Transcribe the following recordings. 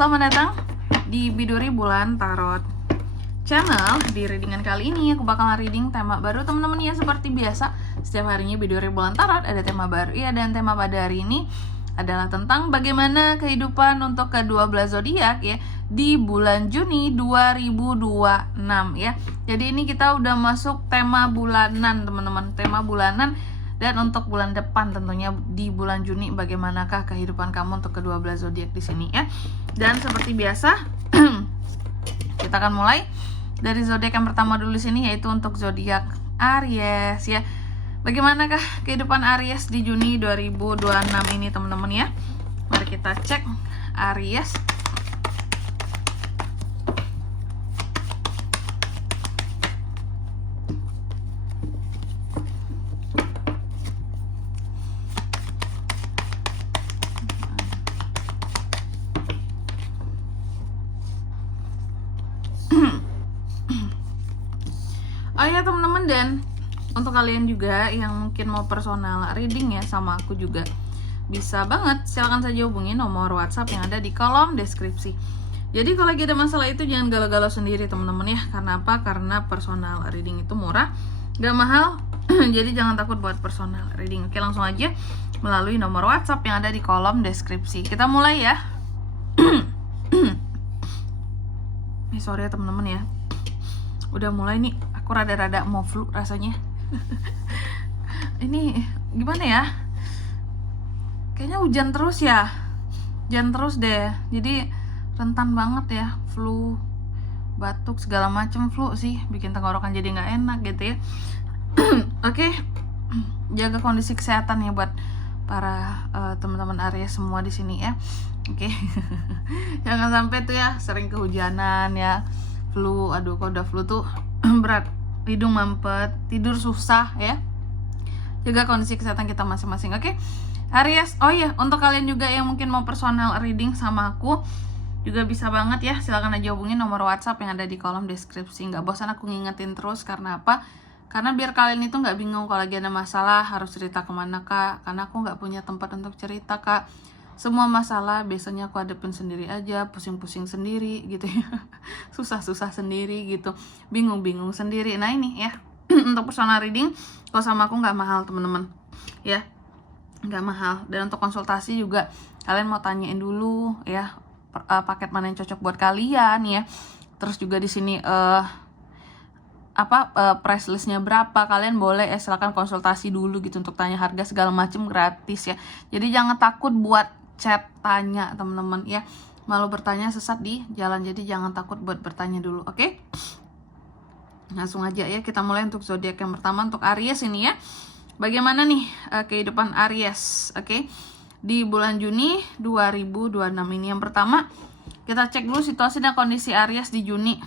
Selamat datang di Biduri Bulan Tarot Channel. Di readingan kali ini aku bakal reading tema baru teman-teman ya. Seperti biasa, setiap harinya Biduri Bulan Tarot ada tema baru ya. Dan tema pada hari ini adalah tentang bagaimana kehidupan untuk ke-12 zodiak ya di bulan Juni 2026 ya. Jadi ini kita udah masuk tema bulanan teman-teman, tema bulanan. Dan untuk bulan depan tentunya di bulan Juni bagaimanakah kehidupan kamu untuk ke-12 zodiak di sini ya. Dan seperti biasa kita akan mulai dari zodiak yang pertama dulu di sini, yaitu untuk zodiak Aries ya. Bagaimanakah kehidupan Aries di Juni 2026 ini teman-teman ya. Mari kita cek Aries. Oh ya teman-teman, dan untuk kalian juga yang mungkin mau personal reading ya sama aku juga bisa banget, silahkan saja hubungi nomor WhatsApp yang ada di kolom deskripsi. Jadi kalau lagi ada masalah itu jangan galau-galau sendiri teman-teman ya. Karena apa? Karena personal reading itu murah, gak mahal. Jadi jangan takut buat personal reading. Oke, langsung aja melalui nomor WhatsApp yang ada di kolom deskripsi. Kita mulai ya. Sorry ya teman-teman ya, udah mulai nih, aku rada-rada mau flu rasanya. Ini gimana ya, kayaknya hujan terus ya, hujan terus deh, jadi rentan banget ya, flu, batuk segala macem. Flu sih bikin tenggorokan jadi nggak enak gitu ya. Oke, jaga kondisi kesehatan ya buat para teman-teman Aries semua di sini ya. Oke. Jangan sampai tuh ya sering kehujanan ya, flu. Aduh, kalau udah flu tuh berat, hidung mampet, tidur susah ya. Jaga kondisi kesehatan kita masing-masing. Oke, Aries. Oh iya, untuk kalian juga yang mungkin mau personal reading sama aku juga bisa banget ya. Silakan aja hubungi nomor WhatsApp yang ada di kolom deskripsi. Nggak bosan aku ngingetin terus, karena apa? Karena biar kalian itu nggak bingung kalau lagi ada masalah harus cerita kemana kak. Karena aku nggak punya tempat untuk cerita kak. Semua masalah biasanya aku hadapin sendiri aja, pusing-pusing sendiri gitu ya. Susah-susah sendiri gitu, bingung-bingung sendiri. Nah ini ya, untuk personal reading kalau sama aku nggak mahal teman-teman ya, nggak mahal. Dan untuk konsultasi juga kalian mau tanyain dulu ya, paket mana yang cocok buat kalian ya. Terus juga di sini price listnya berapa, kalian boleh silakan konsultasi dulu gitu untuk tanya harga segala macam, gratis ya. Jadi jangan takut buat chat tanya teman-teman ya, malu bertanya sesat di jalan. Jadi jangan takut buat bertanya dulu. Oke, langsung aja ya kita mulai untuk zodiak yang pertama, untuk Aries ini ya. Bagaimana nih kehidupan Aries di bulan Juni 2026 ini. Yang pertama kita cek dulu situasi dan kondisi Aries di Juni.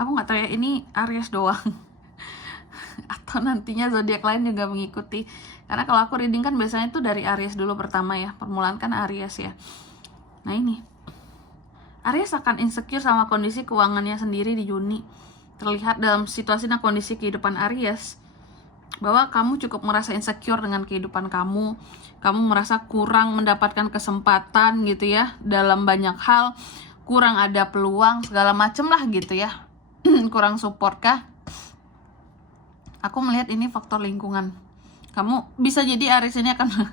Aku nggak tahu ya ini Aries doang atau nantinya zodiak lain juga mengikuti. Karena kalau aku reading kan biasanya itu dari Aries dulu pertama ya, permulaan kan Aries ya. Nah ini Aries akan insecure sama kondisi keuangannya sendiri di Juni. Terlihat dalam situasi dan kondisi kehidupan Aries bahwa kamu cukup merasa insecure dengan kehidupan kamu. Kamu merasa kurang mendapatkan kesempatan gitu ya dalam banyak hal, kurang ada peluang segala macem lah gitu ya. Kurang support kah? Aku melihat ini faktor lingkungan. Kamu bisa jadi Aries ini akan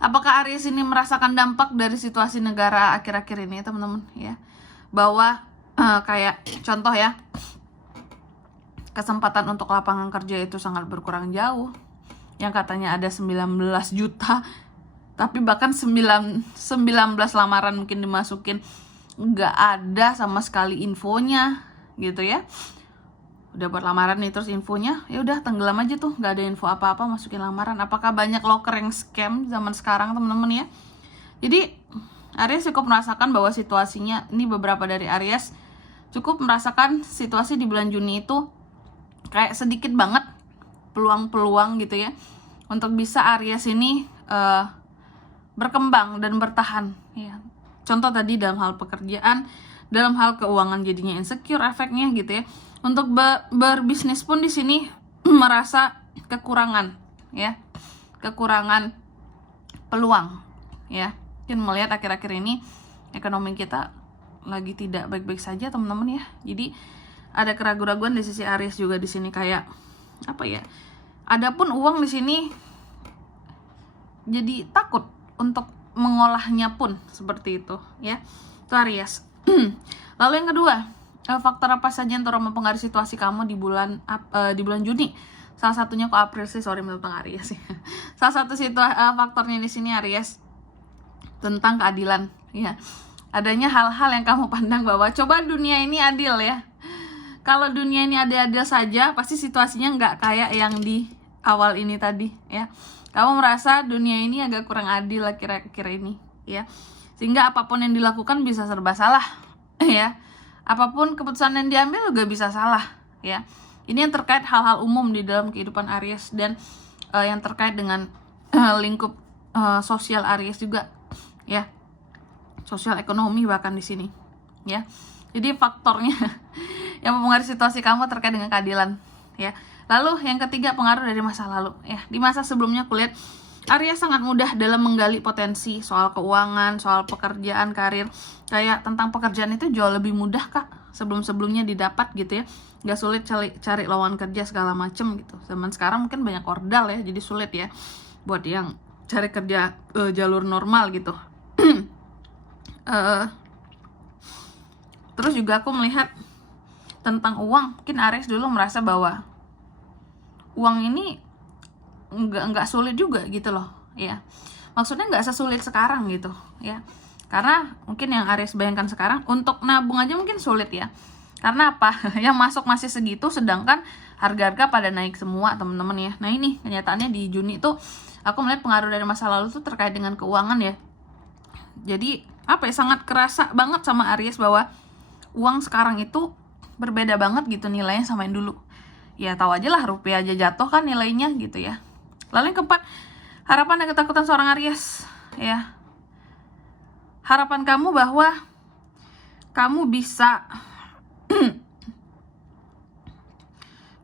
apakah Aries ini merasakan dampak dari situasi negara akhir-akhir ini teman-teman ya, bahwa kayak contoh ya, kesempatan untuk lapangan kerja itu sangat berkurang jauh. Yang katanya ada 19 juta, tapi bahkan 19 lamaran mungkin dimasukin, nggak ada sama sekali infonya gitu ya. Udah buat lamaran nih, terus infonya ya udah tenggelam aja tuh, nggak ada info apa-apa masukin lamaran. Apakah banyak loker yang scam zaman sekarang teman-teman ya? Jadi Aries cukup merasakan bahwa situasinya ini, beberapa dari Aries cukup merasakan situasi di bulan Juni itu kayak sedikit banget peluang-peluang gitu ya untuk bisa Aries ini berkembang dan bertahan ya. Contoh tadi dalam hal pekerjaan, dalam hal keuangan jadinya insecure efeknya gitu ya. Untuk berbisnis pun di sini merasa kekurangan ya, kekurangan peluang ya. Mungkin melihat akhir-akhir ini ekonomi kita lagi tidak baik-baik saja teman-teman ya. Jadi ada keraguan-raguan di sisi Aries juga di sini, kayak apa ya? Adapun uang di sini jadi takut untuk mengolahnya pun seperti itu ya. Itu Aries. Lalu yang kedua, faktor apa saja yang turut mempengaruhi situasi kamu di bulan Juni? Salah satunya kok April sih, sorry tentang Aries sih. Salah satu faktornya di sini Aries tentang keadilan ya. Adanya hal-hal yang kamu pandang bahwa coba dunia ini adil ya. Kalau dunia ini adil-adil saja, pasti situasinya nggak kayak yang di awal ini tadi ya. Kamu merasa dunia ini agak kurang adil akhir-akhir ini ya. Sehingga apapun yang dilakukan bisa serba salah ya. Apapun keputusan yang diambil juga bisa salah ya. Ini yang terkait hal-hal umum di dalam kehidupan Aries, dan yang terkait dengan lingkup sosial Aries juga ya. Sosial ekonomi bahkan di sini ya. Jadi faktornya yang mempengaruhi situasi kamu terkait dengan keadilan ya. Lalu yang ketiga, pengaruh dari masa lalu ya. Di masa sebelumnya aku lihat Aries sangat mudah dalam menggali potensi soal keuangan, soal pekerjaan, karir. Kayak tentang pekerjaan itu jauh lebih mudah kak sebelum-sebelumnya didapat gitu ya. Gak sulit cari lowongan kerja segala macem gitu. Zaman sekarang mungkin banyak ordal ya, jadi sulit ya buat yang cari kerja jalur normal gitu. Terus juga aku melihat tentang uang, mungkin Aries dulu merasa bahwa uang ini nggak sulit juga gitu loh ya. Maksudnya nggak sesulit sekarang gitu ya. Karena mungkin yang Aries bayangkan sekarang untuk nabung aja mungkin sulit ya. Karena apa? Yang masuk masih segitu, sedangkan harga-harga pada naik semua teman-teman ya. Nah ini kenyataannya di Juni tuh aku melihat pengaruh dari masa lalu tuh terkait dengan keuangan ya. Jadi apa ya, sangat kerasa banget sama Aries bahwa uang sekarang itu berbeda banget gitu nilainya sama yang dulu. Ya tahu aja lah, rupiah aja jatuh kan nilainya gitu ya. Lalu yang keempat, harapan dan ketakutan seorang Aries ya. Harapan kamu bahwa kamu bisa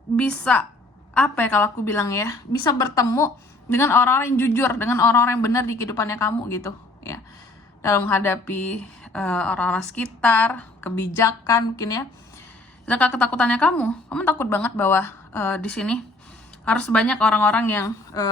bisa apa ya kalau aku bilang ya, bisa bertemu dengan orang-orang yang jujur, dengan orang-orang yang benar di kehidupannya kamu gitu ya. Dalam menghadapi orang-orang sekitar, kebijakan mungkin ya. Sedangkan ketakutannya kamu takut banget bahwa di sini harus banyak orang-orang yang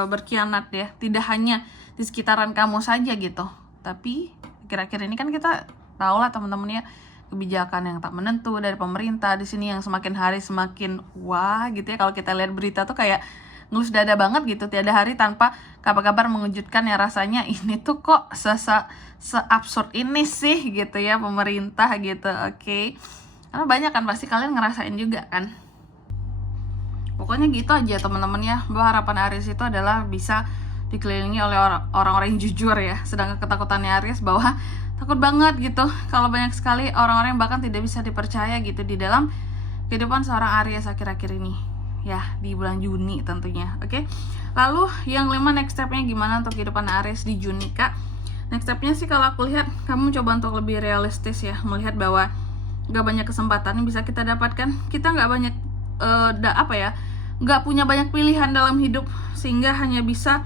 berkhianat ya. Tidak hanya di sekitaran kamu saja gitu, tapi akhir-akhir ini kan kita tahu lah teman-teman ya, kebijakan yang tak menentu dari pemerintah di sini yang semakin hari semakin wah gitu ya. Kalau kita lihat berita tuh kayak ngelus dada banget gitu, tiada hari tanpa kabar-kabar mengejutkan yang rasanya ini tuh kok se-absurd ini sih gitu ya pemerintah gitu. Oke. Karena banyak kan pasti kalian ngerasain juga kan. Pokoknya gitu aja teman-teman ya, bahwa harapan Aries itu adalah bisa dikelilingi oleh orang-orang yang jujur ya. Sedangkan ketakutannya Aries bahwa takut banget gitu kalau banyak sekali orang-orang yang bahkan tidak bisa dipercaya gitu di dalam kehidupan seorang Aries akhir-akhir ini ya, di bulan Juni tentunya. Oke. Lalu yang 5, next stepnya gimana untuk kehidupan Aries di Juni kak? Next stepnya sih kalau aku lihat, kamu coba untuk lebih realistis ya, melihat bahwa gak banyak kesempatan yang bisa kita dapatkan. Kita gak banyak gak punya banyak pilihan dalam hidup, sehingga hanya bisa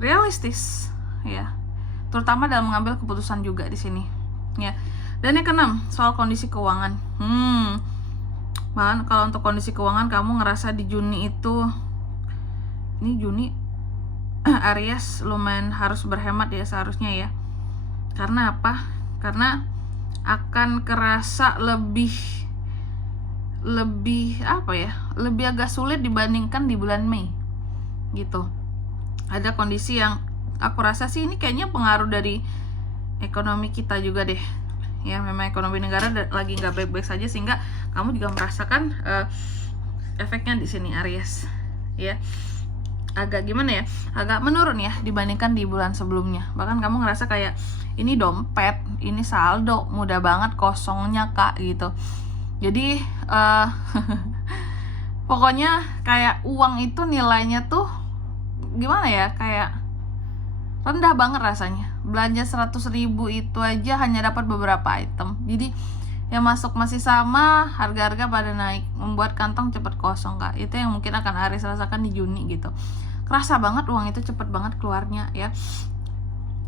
realistis ya, terutama dalam mengambil keputusan juga di sini ya. Dan yang ke-6, soal kondisi keuangan. Bahkan kalau untuk kondisi keuangan kamu ngerasa di Juni itu, ini Juni Aries lumayan harus berhemat ya seharusnya ya. Karena apa? Karena akan kerasa lebih agak sulit dibandingkan di bulan Mei gitu. Ada kondisi yang aku rasa sih ini kayaknya pengaruh dari ekonomi kita juga deh ya. Memang ekonomi negara lagi nggak baik-baik saja, sehingga kamu juga merasakan efeknya di sini Aries ya. Agak gimana ya, agak menurun ya dibandingkan di bulan sebelumnya. Bahkan kamu ngerasa kayak ini dompet, ini saldo mudah banget kosongnya kak gitu. Jadi pokoknya kayak uang itu nilainya tuh gimana ya, kayak rendah banget rasanya. Belanja 100.000 itu aja hanya dapat beberapa item. Jadi yang masuk masih sama, harga-harga pada naik, membuat kantong cepat kosong kak. Itu yang mungkin akan Aries rasakan di Juni gitu. kerasa banget uang itu cepet banget keluarnya ya,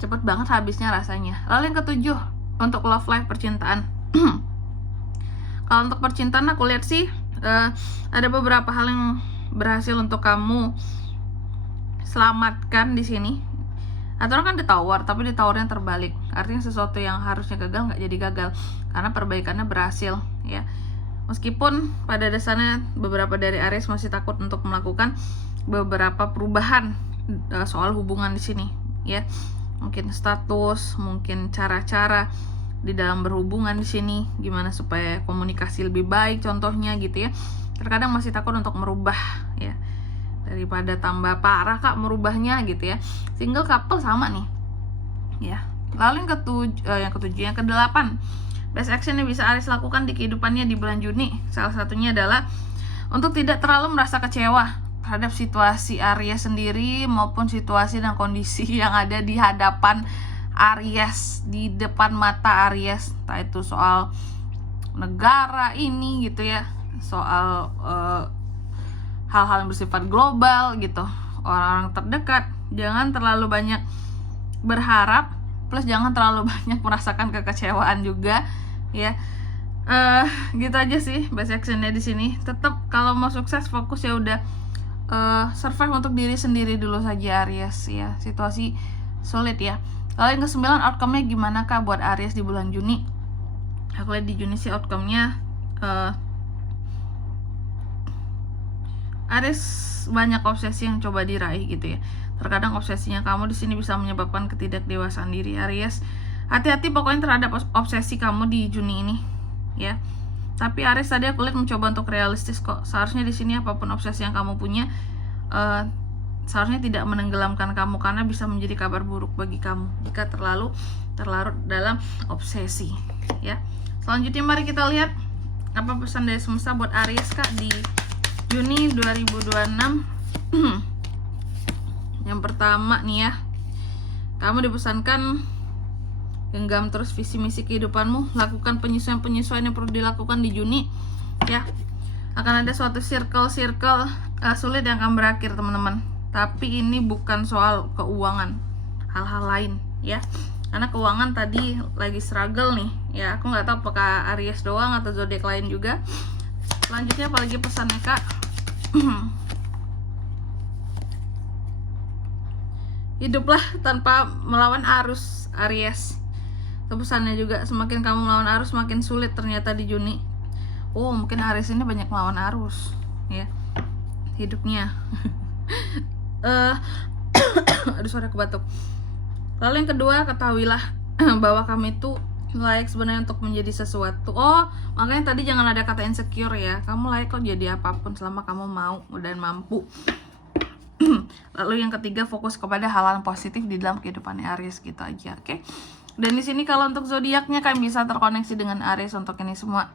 cepet banget habisnya rasanya. Lalu yang ketujuh, untuk love life, percintaan. Kalau untuk percintaan aku lihat sih ada beberapa hal yang berhasil untuk kamu selamatkan di sini. Atau kan ditawar, tapi ditawarnya terbalik. Artinya sesuatu yang harusnya gagal nggak jadi gagal karena perbaikannya berhasil ya. Meskipun pada dasarnya beberapa dari Aries masih takut untuk melakukan beberapa perubahan soal hubungan di sini ya. Mungkin status, mungkin cara-cara di dalam berhubungan di sini, gimana supaya komunikasi lebih baik contohnya gitu ya. Terkadang masih takut untuk merubah ya, daripada tambah parah kak merubahnya gitu ya. Single couple sama nih ya. Lalu yang kedelapan, best action yang bisa Aries lakukan di kehidupannya di bulan Juni, salah satunya adalah untuk tidak terlalu merasa kecewa terhadap situasi Aries sendiri maupun situasi dan kondisi yang ada di hadapan Aries, di depan mata Aries, entah itu soal negara ini gitu ya, soal hal-hal yang bersifat global gitu, orang-orang terdekat. Jangan terlalu banyak berharap, plus jangan terlalu banyak merasakan kekecewaan juga ya. Gitu aja sih best actionnya di sini. Tetap kalau mau sukses fokus ya udah survive untuk diri sendiri dulu saja Aries ya. Situasi sulit ya. Lalu yang ke-9, outcome-nya gimana kak buat Aries di bulan Juni? Aku lihat di Juni sih outcome-nya Aries banyak obsesi yang coba diraih gitu ya. Terkadang obsesinya kamu di sini bisa menyebabkan ketidakdewasaan diri Aries. Hati-hati pokoknya terhadap obsesi kamu di Juni ini ya. Tapi Aries tadi aku lihat mencoba untuk realistis kok. Seharusnya di sini apapun obsesi yang kamu punya seharusnya tidak menenggelamkan kamu, karena bisa menjadi kabar buruk bagi kamu jika terlalu terlarut dalam obsesi ya. Selanjutnya mari kita lihat apa pesan dari semesta buat Aries kak di Juni 2026. Yang pertama nih ya, kamu dipesankan genggam terus visi misi kehidupanmu, lakukan penyesuaian-penyesuaian yang perlu dilakukan di Juni ya. Akan ada suatu circle sulit yang akan berakhir teman-teman, tapi ini bukan soal keuangan, hal-hal lain ya. Karena keuangan tadi lagi struggle nih ya. Aku nggak tahu apakah Aries doang atau zodiak lain juga. Selanjutnya apalagi pesannya kak? Hiduplah tanpa melawan arus Aries. Pesannya juga, semakin kamu melawan arus makin sulit ternyata di Juni. Oh mungkin Aries ini banyak melawan arus ya hidupnya. Aduh suara kebatuk. Lalu yang kedua, ketahuilah bahwa kamu itu layak sebenarnya untuk menjadi sesuatu. Oh makanya tadi jangan ada kata insecure ya. Kamu layak kok jadi apapun selama kamu mau dan mampu. Lalu yang ketiga, fokus kepada hal-hal positif di dalam kehidupan Aries gitu aja, oke? Dan di sini kalau untuk zodiaknya kalian bisa terkoneksi dengan Aries untuk ini semua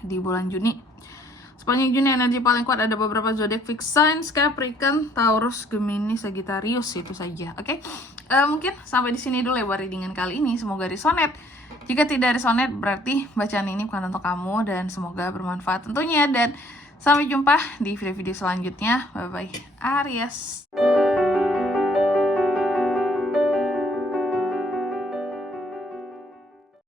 di bulan Juni. Sepanjang Juni energi paling kuat ada beberapa zodiak fixed signs, Capricorn, Taurus, Gemini, Sagittarius, itu saja, oke? Mungkin sampai di sini dulu ya buat readingan kali ini. Semoga resonate. Jika tidak resonate berarti bacaan ini bukan untuk kamu, dan semoga bermanfaat tentunya. Dan sampai jumpa di video-video selanjutnya. Bye-bye Aries.